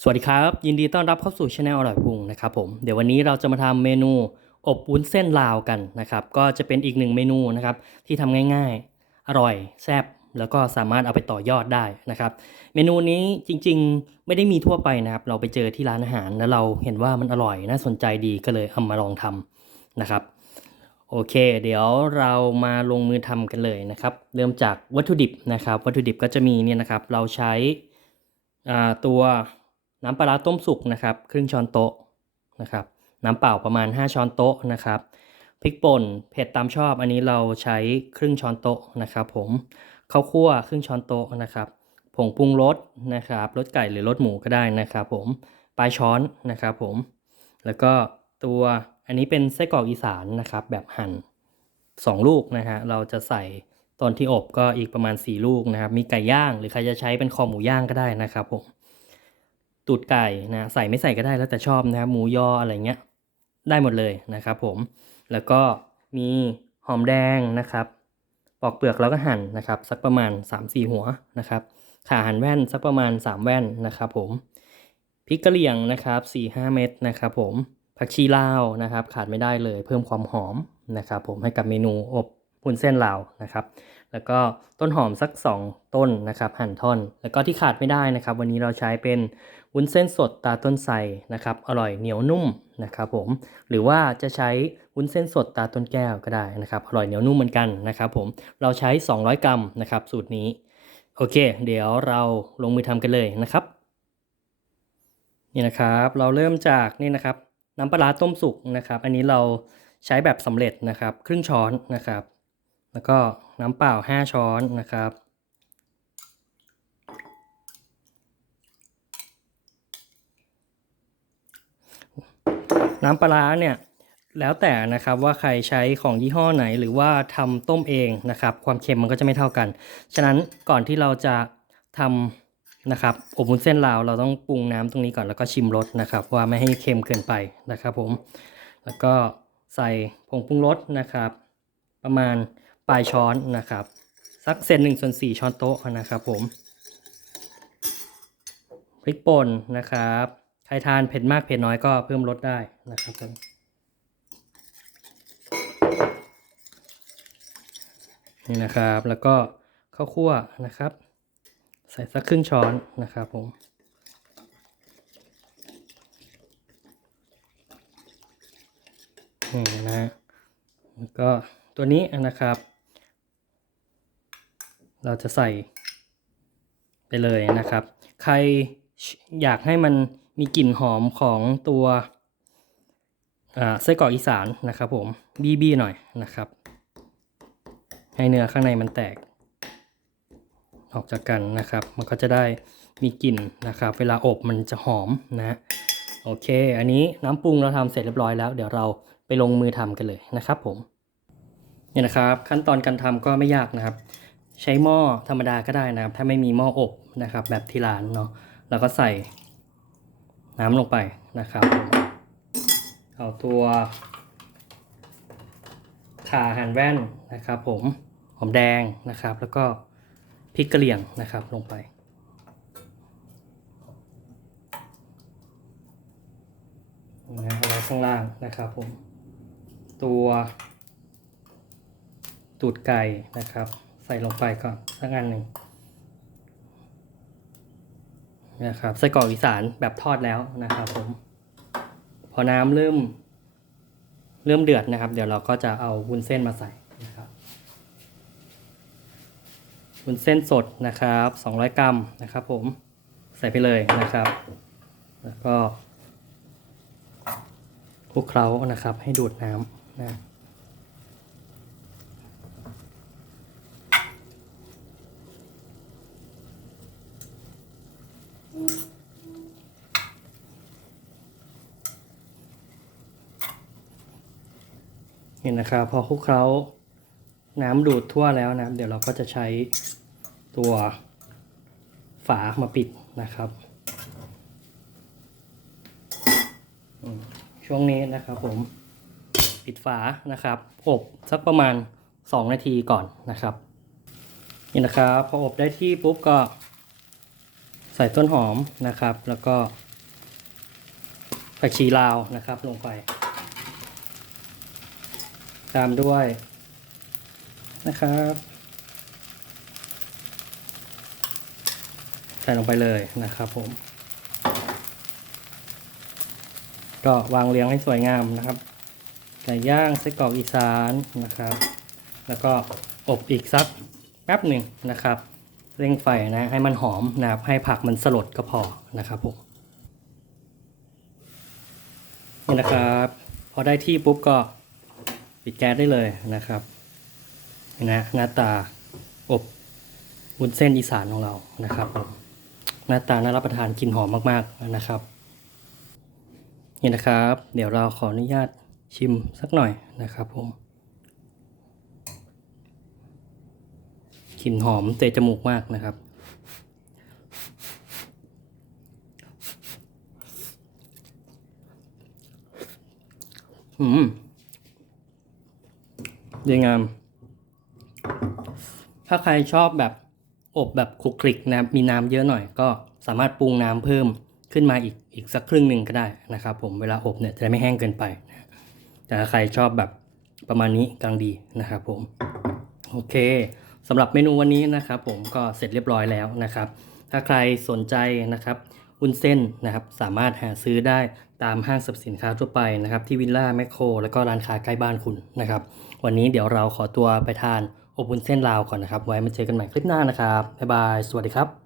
สวัสดีครับ ยินดีต้อนรับเข้าสู่ช anel อร่อยพุงนะครับผมเดี๋ยววันนี้เราจะมาทำเมนูอบวุ้นเส้นลาวกันนะครับ ก็จะเป็นอีกหนึ่งเมนูนะครับที่ทำง่ายๆ อร่อยแซ่บแล้วก็สามารถเอาไปต่อยอดได้นะครับ เมนูนี้จริงๆไม่ได้มีทั่วไปนะครับ เราไปเจอที่ร้านอาหาร แล้วเราเห็นว่ามันอร่อยน่าสนใจดีก็เลยเอามาลองทำนะครับโอเค เดี๋ยวเรามาลงมือทำกันเลยนะครับ เริ่มจากวัตถุดิบนะครับ วัตถุดิบก็จะมีเนี่ยนะครับ เราใช้ตัว น้ำปลาร้าต้มสุกนะครับครึ่งช้อนโต๊ะนะครับ น้ำเปล่าประมาณ 5 ช้อนโต๊ะนะครับพริกป่นเผ็ดตามชอบอันนี้เราใช้ครึ่งช้อนโต๊ะนะครับผมข้าวคั่วครึ่งช้อนโต๊ะนะครับผงปรุงรสนะครับรสไก่หรือรสหมูก็ได้นะครับผมปลายช้อนนะครับผมแล้วก็ตัวอันนี้เป็นไส้กรอกอีสานนะครับแบบหั่น2 ลูกนะฮะเราจะใส่ตอนที่อบก็อีกประมาณ 4 ลูกนะครับมีไก่ย่างหรือใครจะใช้เป็นคอหมูย่างก็ได้นะครับผม ตูดไก่นะใส่ไม่ใส่ก็ได้แล้วแต่ชอบนะครับหมูยออะไรเงี้ยได้หมดเลยนะครับผมแล้วก็มีหอมแดงนะครับปอกเปลือกแล้วก็หั่นนะครับสักประมาณ 3-4 หัวนะครับขาหั่นแว่นสักประมาณ 3 แว่นนะครับผมพริกกะเหรี่ยงนะครับ4-5 เม็ดนะครับผมผักชีลาวนะครับขาดไม่ได้เลยเพิ่มความหอมนะครับผมให้กับเมนูอบวุ้นเส้นลาวนะครับ แล้วก็ต้นหอมสัก 2 ต้นนะครับหั่นท่อน แล้วก็ที่ขาดไม่ได้นะครับ วันนี้เราใช้เป็นวุ้นเส้นสดตาต้นไทรนะครับอร่อยเหนียวนุ่มนะครับผมหรือว่าจะใช้วุ้นเส้นสดตาต้นแก้วก็ได้นะครับอร่อยเหนียวนุ่มเหมือนกันนะครับผมเราใช้ 200 กรัมนะครับสูตรนี้โอเค เดี๋ยวเราลงมือทำกันเลยนะครับนี่นะครับเราเริ่มจากนี่นะครับน้ำปลาร้าต้มสุกนะครับ อันนี้เราใช้แบบสำเร็จนะครับ ครึ่งช้อนนะครับ แล้วก็น้ำเปล่า 5 ช้อนนะครับ น้ำปลาร้าเนี่ยแล้วแต่นะครับว่าใครใช้ของยี่ห้อไหนหรือว่าทำต้มเองนะครับ ความเค็มมันก็จะไม่เท่ากัน ฉะนั้นก่อนที่เราจะทำนะครับอบวุ้นเส้นลาวเราต้องปรุงน้ำตรงนี้ก่อนแล้วก็ชิมรสนะครับ ว่าไม่ให้เค็มเกินไปนะครับผมแล้วก็ใส่ผงปรุงรสนะครับ ประมาณ ปลายช้อนนะครับ สักเศษหนึ่งส่วนสี่ช้อนโต๊ะนะครับผมพริกป่นนะครับ ใครทานเผ็ดมากเผ็ดน้อยก็เพิ่มรสได้นะครับผมนี่นะครับแล้วก็ข้าวคั่วนะครับ ใส่สักครึ่งช้อนนะครับผมนี่นะฮะแล้วก็ตัวนี้นะครับ เราจะใส่ไปเลยนะครับ ใครอยากให้มันมีกลิ่นหอมของตัวไส้กรอกอีสานนะครับผมบีบีหน่อยนะครับ ให้เนื้อข้างในมันแตก ออกจากกันนะครับ มันก็จะได้มีกลิ่นนะครับ เวลาอบมันจะหอมนะโอเค อันนี้น้ำปรุงเราทำเสร็จเรียบร้อยแล้ว เดี๋ยวเราไปลงมือทำกันเลยนะครับผมเนี่ยนะครับ ขั้นตอนการทำก็ไม่ยากนะครับ ใช้หม้อธรรมดาก็ได้นะครับ ถ้าไม่มีหม้ออบนะครับ แบบที่ร้านเนาะแล้วก็ใส่น้ำลงไปนะครับ เอาตัวขาหั่นแว่นนะครับผมหอมแดงนะครับ แล้วก็พริกกระเหรี่ยงนะครับลงไป นะเอาไว้ข้างล่างนะครับผม ตัว ตูดไก่นะครับ ใส่ลงไปก่อนสักอันหนึ่งนะครับไส้กรอกอีสานแบบทอดแล้วนะครับผม พอน้ำเริ่ม เริ่มเดือดนะครับ เดี๋ยวเราก็จะเอาวุ้นเส้นมาใส่นะครับวุ้นเส้นสดนะครับ 200 กรัมนะครับ ผมใส่ไปเลยนะครับ แล้วก็คลุกเคล้านะครับ ให้ดูดน้ำนะ นี่นะครับพอคลุกเคล้าน้ำดูดทั่วแล้วนะครับ เดี๋ยวเราก็จะใช้ตัวฝามาปิดนะครับ ช่วงนี้นะครับผมปิดฝานะครับ อบสักประมาณ 2 นาทีก่อนนะครับ นี่นะครับพออบได้ที่ปุ๊บก็ใส่ต้นหอมนะครับ แล้วก็ผักชีลาวนะครับลงไป ตามด้วยนะครับใส่ลงไปเลยนะครับผม ก็วางเรียงให้สวยงามนะครับไก่ย่างไส้กรอกอีสานนะครับ แล้วก็อบอีกสักแป๊บหนึ่งนะครับ เร่งไฟนะให้มันหอมนะครับให้ผักมันสลดก็พอนะครับผมนี่นะครับ พอได้ที่ปุ๊บก็ ปิดแก๊สได้เลยนะครับนี่นะหน้าตาอบวุ้นเส้นอีสานของเรานะครับผมหน้าตาน่ารับประทานกลิ่นหอมมากๆนะครับ นี่นะครับ เดี๋ยวเราขออนุญาตชิมสักหน่อยนะครับผมกลิ่นหอมเตะจมูกมากนะครับอืม ดีงาม ถ้าใครชอบแบบอบแบบคลุกคลิกนะมีน้ำเยอะหน่อยก็สามารถปรุงน้ำเพิ่มขึ้นมาอีกอีกสักครึ่งหนึ่งก็ได้นะครับ ผมเวลาอบเนี่ยจะได้ไม่แห้งเกินไปนะแต่ถ้าใครชอบแบบประมาณนี้กลางดีนะครับผมโอเคสำหรับเมนูวันนี้นะครับ ผมก็เสร็จเรียบร้อยแล้วนะครับ ถ้าใครสนใจนะครับวุ้นเส้นนะครับ สามารถหาซื้อได้ ตามห้างสรรพสินค้าทั่วไปนะครับที่วิลล่าแมคโครแล้วก็ร้านค้าใกล้บ้านคุณนะครับ วันนี้เดี๋ยวเราขอตัวไปทานอบวุ้นเส้นลาวก่อนนะครับ ไว้มาเจอกันใหม่คลิปหน้านะครับ บ๊ายบาย สวัสดีครับ